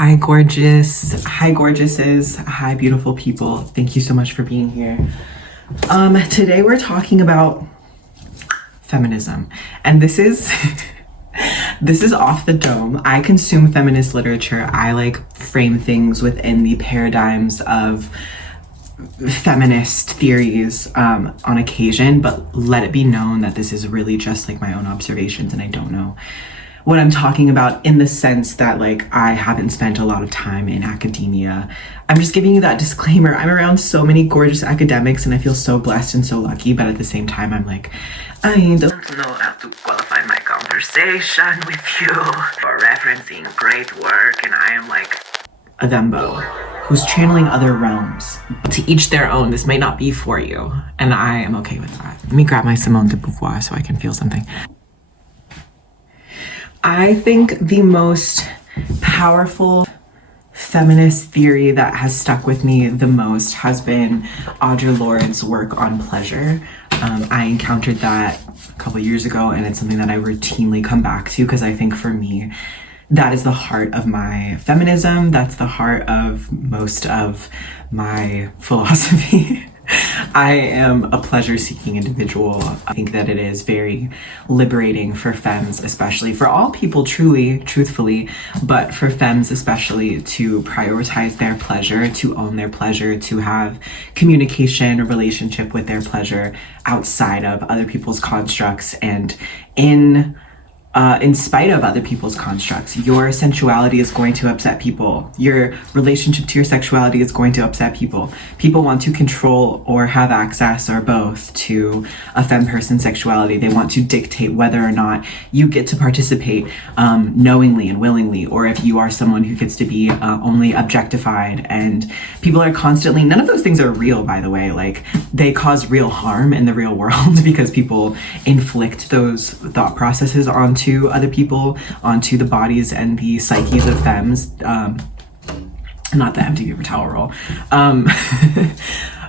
Hi gorgeous, hi gorgeouses, hi beautiful people. Thank you so much for being here. Today we're talking about feminism, and this is this is off the dome. I consume feminist literature. I like frame things within the paradigms of feminist theories on occasion, but let it be known that this is really just like my own observations, and I don't know what I'm talking about in the sense that like I haven't spent a lot of time in academia. I'm just giving you that disclaimer. I'm around so many gorgeous academics and I feel so blessed and so lucky, but at the same time I'm like, I don't know how to qualify my conversation with you for referencing great work, and I am like a thembo who's channeling other realms. To each their own. This might not be for you, and I am okay with that. Let me grab my Simone de Beauvoir so I can feel something. I think the most powerful feminist theory that has stuck with me the most has been Audre Lorde's work on pleasure. I encountered that a couple years ago, and it's something that I routinely come back to because I think for me, that is the heart of my feminism. That's the heart of most of my philosophy. I am a pleasure-seeking individual. I think that it is very liberating for femmes, especially for all people truthfully, but for femmes especially, to prioritize their pleasure, to own their pleasure, to have communication, a relationship with their pleasure outside of other people's constructs and in spite of other people's constructs. Your sensuality is going to upset people. Your relationship to your sexuality is going to upset people. People want to control or have access or both to a femme person's sexuality. They want to dictate whether or not you get to participate knowingly and willingly, or if you are someone who gets to be only objectified. And people are constantly, none of those things are real, by the way. Like, they cause real harm in the real world because people inflict those thought processes onto other people, onto the bodies and the psyches of femmes. Not the empty paper towel roll.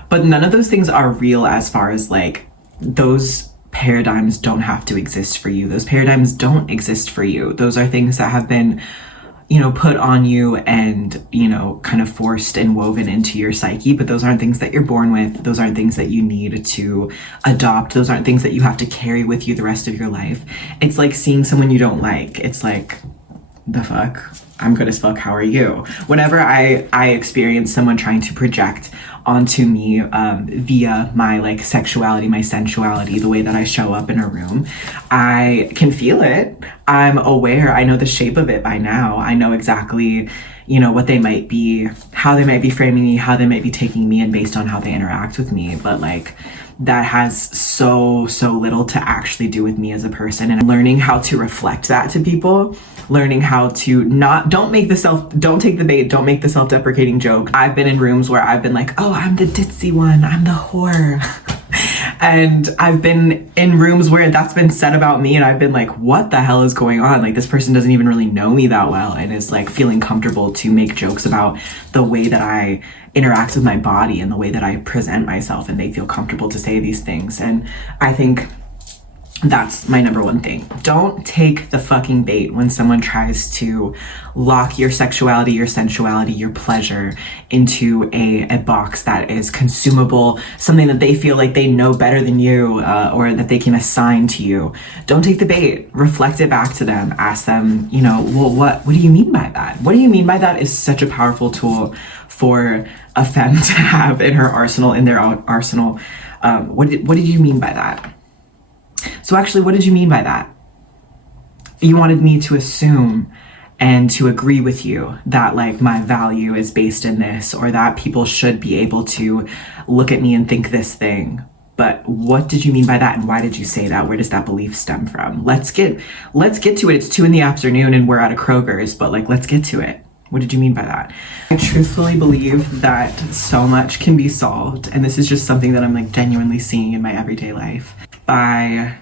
But none of those things are real as far as like, those paradigms don't have to exist for you. Those paradigms don't exist for you. Those are things that have been, you know, put on you and, you know, kind of forced and woven into your psyche, but those aren't things that you're born with. Those aren't things that you need to adopt. Those aren't things that you have to carry with you the rest of your life. It's like seeing someone you don't like. It's like, the fuck? I'm good as fuck, how are you? Whenever I experience someone trying to project onto me via my like sexuality, my sensuality, the way that I show up in a room, I can feel it. I'm aware. I know the shape of it by now. I know exactly, you know, what they might be, how they might be framing me, how they might be taking me, and based on how they interact with me. But like, that has so little to actually do with me as a person. And learning how to reflect that to people, learning how to don't take the bait, don't make the self-deprecating joke. I've been in rooms where I've been like, oh, I'm the ditzy one, I'm the whore. And I've been in rooms where that's been said about me, and I've been like, what the hell is going on? Like, this person doesn't even really know me that well, and is like feeling comfortable to make jokes about the way that I interact with my body and the way that I present myself, and they feel comfortable to say these things. And I think that's my number one thing. Don't take the fucking bait when someone tries to lock your sexuality, your sensuality, your pleasure into a box that is consumable, something that they feel like they know better than you, or that they can assign to you. Don't take the bait. Reflect it back to them. Ask them, you know, well, what do you mean by that? What do you mean by that is such a powerful tool for a femme to have in her arsenal, in their arsenal. What did you mean by that? So actually, what did you mean by that? You wanted me to assume and to agree with you that like my value is based in this, or that people should be able to look at me and think this thing. But what did you mean by that, and why did you say that? Where does that belief stem from? Let's get to it. It's 2 p.m. and we're at a Kroger's, but like, let's get to it. What did you mean by that? I truthfully believe that so much can be solved, and this is just something that I'm like genuinely seeing in my everyday life, by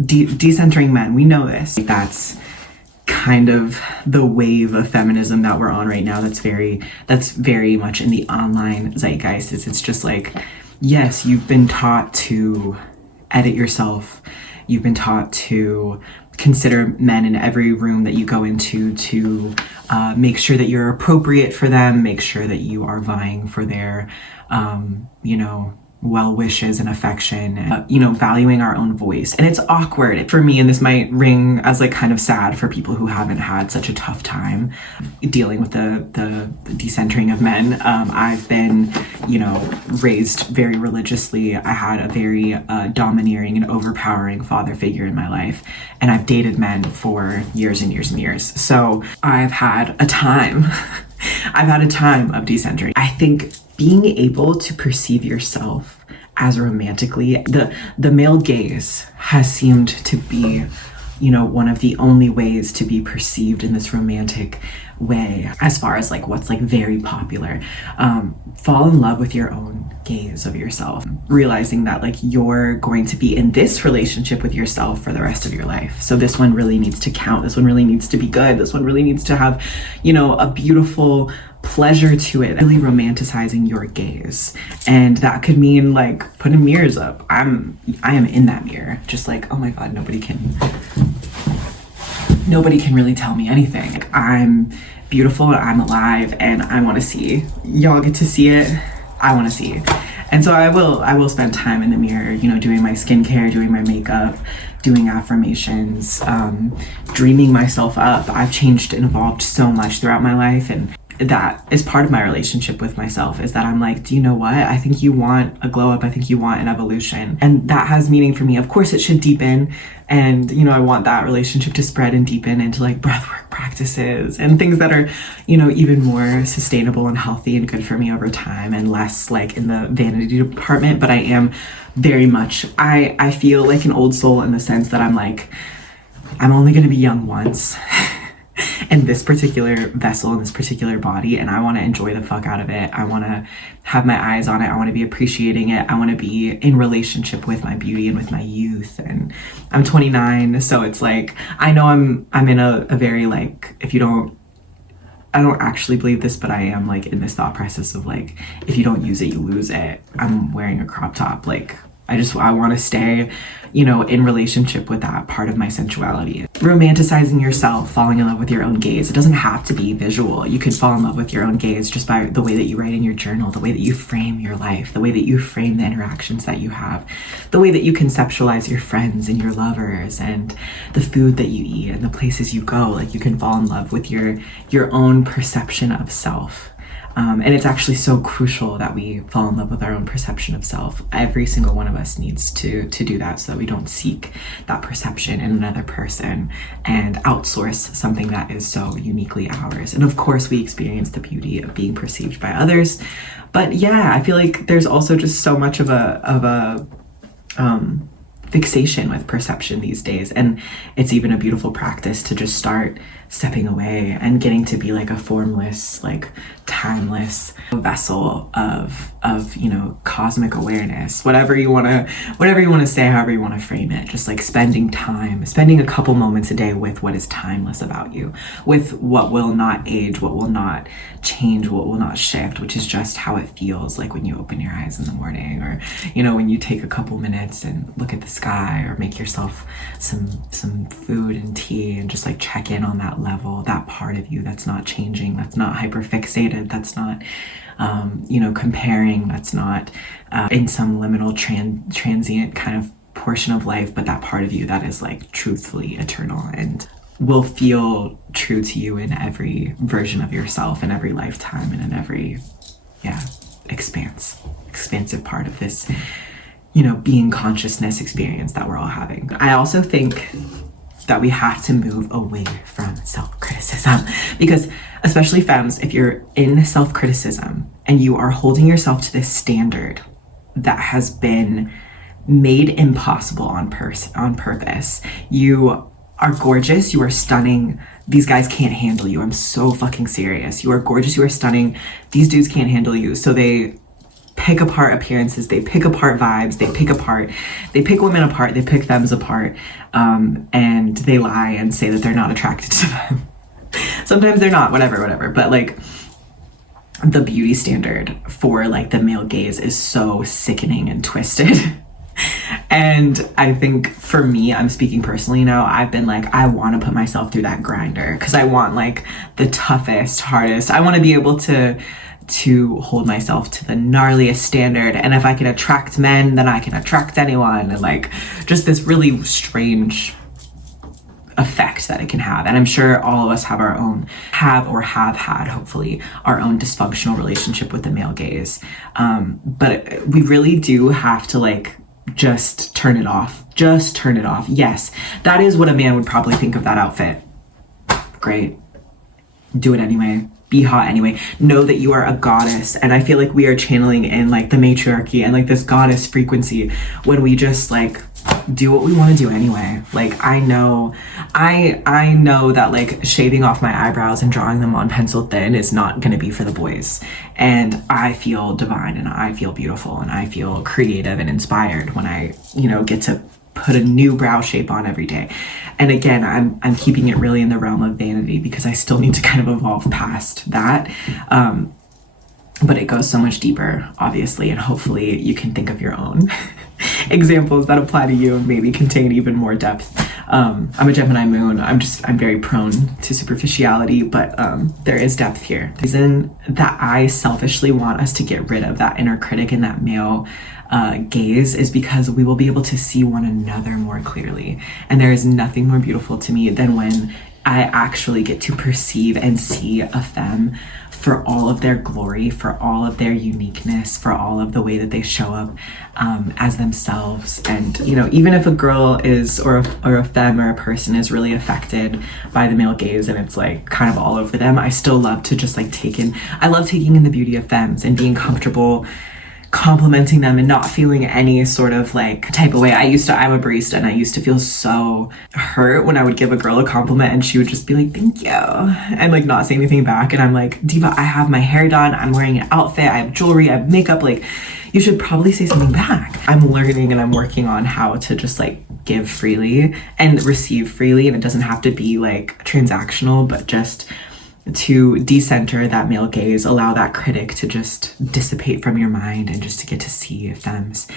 decentering men. We know this. That's kind of the wave of feminism that we're on right now. That's very much in the online zeitgeist. It's just like, yes, you've been taught to edit yourself. You've been taught to consider men in every room that you go into to make sure that you're appropriate for them, make sure that you are vying for their, you know, well wishes and affection, and, you know, valuing our own voice. And it's awkward for me, and this might ring as like kind of sad for people who haven't had such a tough time dealing with the decentering of men. I've been, you know, raised very religiously. I had a very domineering and overpowering father figure in my life, and I've dated men for years and years and years. So I've had a time I've had a time of decentering. I think being able to perceive yourself as romantically, the male gaze has seemed to be, you know, one of the only ways to be perceived in this romantic way, as far as like what's like very popular. Fall in love with your own gaze of yourself, realizing that like you're going to be in this relationship with yourself for the rest of your life. So this one really needs to count. This one really needs to be good. This one really needs to have, you know, a beautiful pleasure to it. Really romanticizing your gaze. And that could mean like putting mirrors up. I am in that mirror, just like, oh my God, nobody can really tell me anything. Like, I'm beautiful, I'm alive, and I want to see. Y'all get to see it. I want to see it. And so I will spend time in the mirror, you know, doing my skincare, doing my makeup, doing affirmations, dreaming myself up. I've changed and evolved so much throughout my life, and that is part of my relationship with myself, is that I'm like, do you know what? I think you want a glow up. I think you want an evolution. And that has meaning for me. Of course it should deepen. And, you know, I want that relationship to spread and deepen into like breathwork practices and things that are, you know, even more sustainable and healthy and good for me over time, and less like in the vanity department. But I am very much, I feel like an old soul in the sense that I'm like, I'm only going to be young once. In this particular vessel, in this particular body, and I want to enjoy the fuck out of it. I want to have my eyes on it. I want to be appreciating it. I want to be in relationship with my beauty and with my youth. And I'm 29, so it's like, I know I'm in a very like, I don't actually believe this, but I am like in this thought process of like, if you don't use it, you lose it. I'm wearing a crop top. Like, I want to stay, you know, in relationship with that part of my sensuality. Romanticizing yourself, falling in love with your own gaze. It doesn't have to be visual. You could fall in love with your own gaze just by the way that you write in your journal, the way that you frame your life, the way that you frame the interactions that you have, the way that you conceptualize your friends and your lovers and the food that you eat and the places you go. Like, you can fall in love with your own perception of self. And it's actually so crucial that we fall in love with our own perception of self. Every single one of us needs to do that, so that we don't seek that perception in another person and outsource something that is so uniquely ours. And of course, we experience the beauty of being perceived by others. But yeah, I feel like there's also just so much of a fixation with perception these days, and it's even a beautiful practice to just start stepping away and getting to be like a formless, like timeless vessel of you know, cosmic awareness, whatever you want to say, however you want to frame it. Just like spending a couple moments a day with what is timeless about you, with what will not age, what will not change, what will not shift, which is just how it feels like when you open your eyes in the morning, or, you know, when you take a couple minutes and look at the sky, or make yourself some food and tea and just like check in on that level, that part of you that's not changing, that's not hyper fixated, that's not you know, comparing, that's not in some liminal transient kind of portion of life, but that part of you that is like truthfully eternal and will feel true to you in every version of yourself, in every lifetime, and in every expansive part of this, you know, being consciousness experience that we're all having. I also think that we have to move away from self-criticism, because especially femmes, if you're in self-criticism and you are holding yourself to this standard that has been made impossible on purpose, you are gorgeous, you are stunning, these guys can't handle you. I'm so fucking serious. You are gorgeous, you are stunning, these dudes can't handle you. So they pick apart appearances, they pick apart vibes, they pick women apart, they pick femmes apart, and they lie and say that they're not attracted to them. Sometimes they're not, whatever. But like, the beauty standard for like the male gaze is so sickening and twisted. And I think for me, I'm speaking personally now, I've been like, I want to put myself through that grinder because I want like the toughest, hardest. I want to be able to hold myself to the gnarliest standard. And if I can attract men, then I can attract anyone. And like just this really strange effect that it can have. And I'm sure all of us have our own, have had, hopefully, our own dysfunctional relationship with the male gaze. But we really do have to like just turn it off. Just turn it off. Yes, that is what a man would probably think of that outfit. Great. Do it anyway. Be hot anyway. Know that you are a goddess. And I feel like we are channeling in like the matriarchy and like this goddess frequency when we just like do what we want to do anyway. Like I know that like shaving off my eyebrows and drawing them on pencil thin is not going to be for the boys. And I feel divine and I feel beautiful and I feel creative and inspired when I, get to put a new brow shape on every day. And again, I'm keeping it really in the realm of vanity because I still need to kind of evolve past that. But it goes so much deeper, obviously, and hopefully you can think of your own examples that apply to you and maybe contain even more depth. I'm a Gemini moon. I'm very prone to superficiality, but there is depth here. The reason that I selfishly want us to get rid of that inner critic and that male gaze is because we will be able to see one another more clearly. And there is nothing more beautiful to me than when I actually get to perceive and see a femme for all of their glory, for all of their uniqueness, for all of the way that they show up as themselves. And, even if a girl is, or a femme or a person is really affected by the male gaze and it's like kind of all over them, I still love to just like I love taking in the beauty of femmes and being comfortable complimenting them and not feeling any sort of like type of way. I'm a barista and I used to feel so hurt when I would give a girl a compliment and she would just be like, thank you, and like not say anything back. And I'm like, Diva, I have my hair done, I'm wearing an outfit, I have jewelry, I have makeup, like you should probably say something back. I'm learning and I'm working on how to just like give freely and receive freely, and it doesn't have to be like transactional, but just to decenter that male gaze, allow that critic to just dissipate from your mind and just to get to see femmes.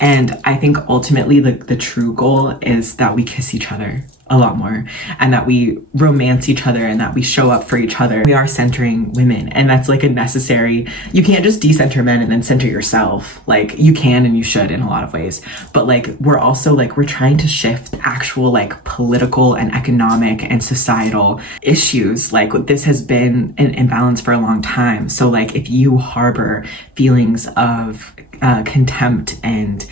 And I think ultimately the true goal is that we kiss each other a lot more and that we romance each other and that we show up for each other. We are centering women, and that's like a necessary. You can't just decenter men and then center yourself. Like you can and you should in a lot of ways, but like we're also like we're trying to shift actual like political and economic and societal issues. Like this has been an imbalance for a long time. So like if you harbor feelings of contempt and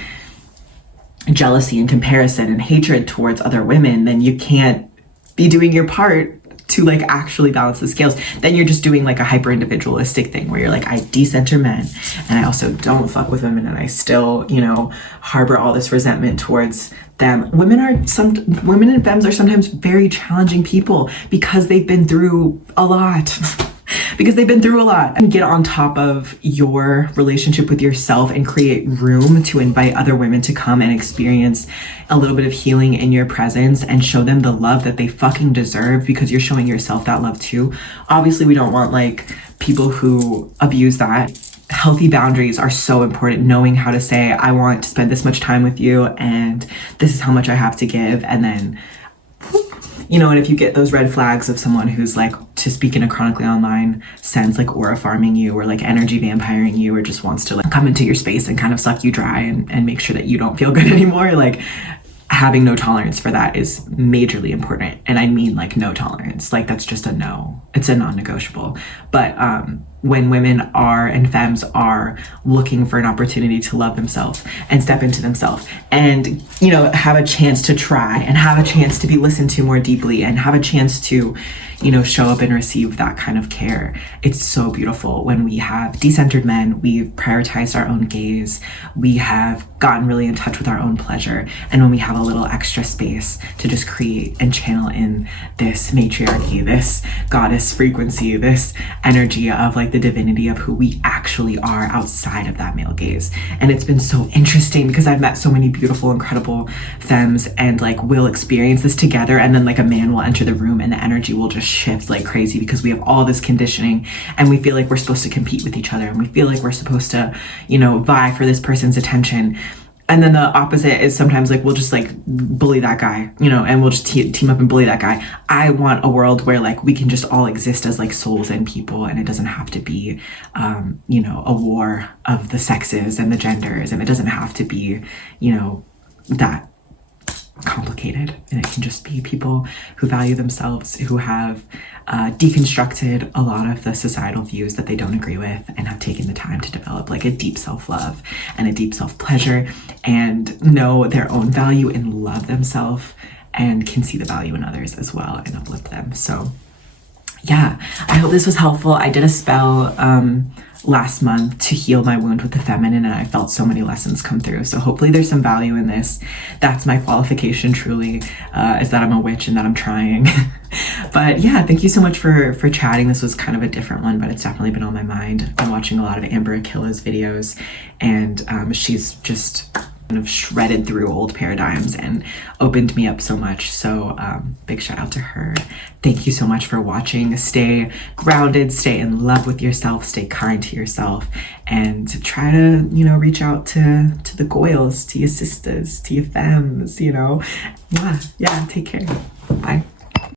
jealousy and comparison and hatred towards other women, then you can't be doing your part to like actually balance the scales. Then you're just doing like a hyper individualistic thing where you're like, I decenter men and I also don't fuck with women and I still, harbor all this resentment towards them. Women and femmes are sometimes very challenging people because they've been through a lot. And get on top of your relationship with yourself and create room to invite other women to come and experience a little bit of healing in your presence and show them the love that they fucking deserve because you're showing yourself that love too. Obviously, we don't want like people who abuse that. Healthy boundaries are so important. Knowing how to say, I want to spend this much time with you and this is how much I have to give. And then and if you get those red flags of someone who's like, to speak in a chronically online sense, like aura farming you or like energy vampiring you or just wants to like come into your space and kind of suck you dry and make sure that you don't feel good anymore, like having no tolerance for that is majorly important. And I mean like no tolerance, like that's just a no, it's a non-negotiable. But when women are and femmes are looking for an opportunity to love themselves and step into themselves and have a chance to try and have a chance to be listened to more deeply and have a chance to show up and receive that kind of care, it's so beautiful. When we have decentered men, we've prioritized our own gaze, we have gotten really in touch with our own pleasure, and when we have a little extra space to just create and channel in this matriarchy, this goddess frequency, this energy of like the divinity of who we actually are outside of that male gaze. And it's been so interesting because I've met so many beautiful, incredible femmes and like we'll experience this together, and then like a man will enter the room and the energy will just shift like crazy because we have all this conditioning and we feel like we're supposed to compete with each other and we feel like we're supposed to vie for this person's attention. And then the opposite is sometimes like we'll just like bully that guy, you know, and we'll just team up and bully that guy. I want a world where like we can just all exist as like souls and people, and it doesn't have to be, you know, a war of the sexes and the genders, and it doesn't have to be, you know, that complicated. And it can just be people who value themselves, who have deconstructed a lot of the societal views that they don't agree with, and have taken the time to develop like a deep self-love and a deep self-pleasure, and know their own value and love themselves, and can see the value in others as well and uplift them. So yeah, I hope this was helpful. I did a spell last month to heal my wound with the feminine, and I felt so many lessons come through. So hopefully there's some value in this. That's my qualification truly, is that I'm a witch and that I'm trying. But yeah, thank you so much for chatting. This was kind of a different one, but it's definitely been on my mind. I've been watching a lot of Amber Akila's videos, and she's just kind of shredded through old paradigms and opened me up so much. So big shout out to her. Thank you so much for watching. Stay grounded, stay in love with yourself, stay kind to yourself, and try to, you know, reach out to the goyles, to your sisters, to your femmes, you know. Yeah, take care. Bye.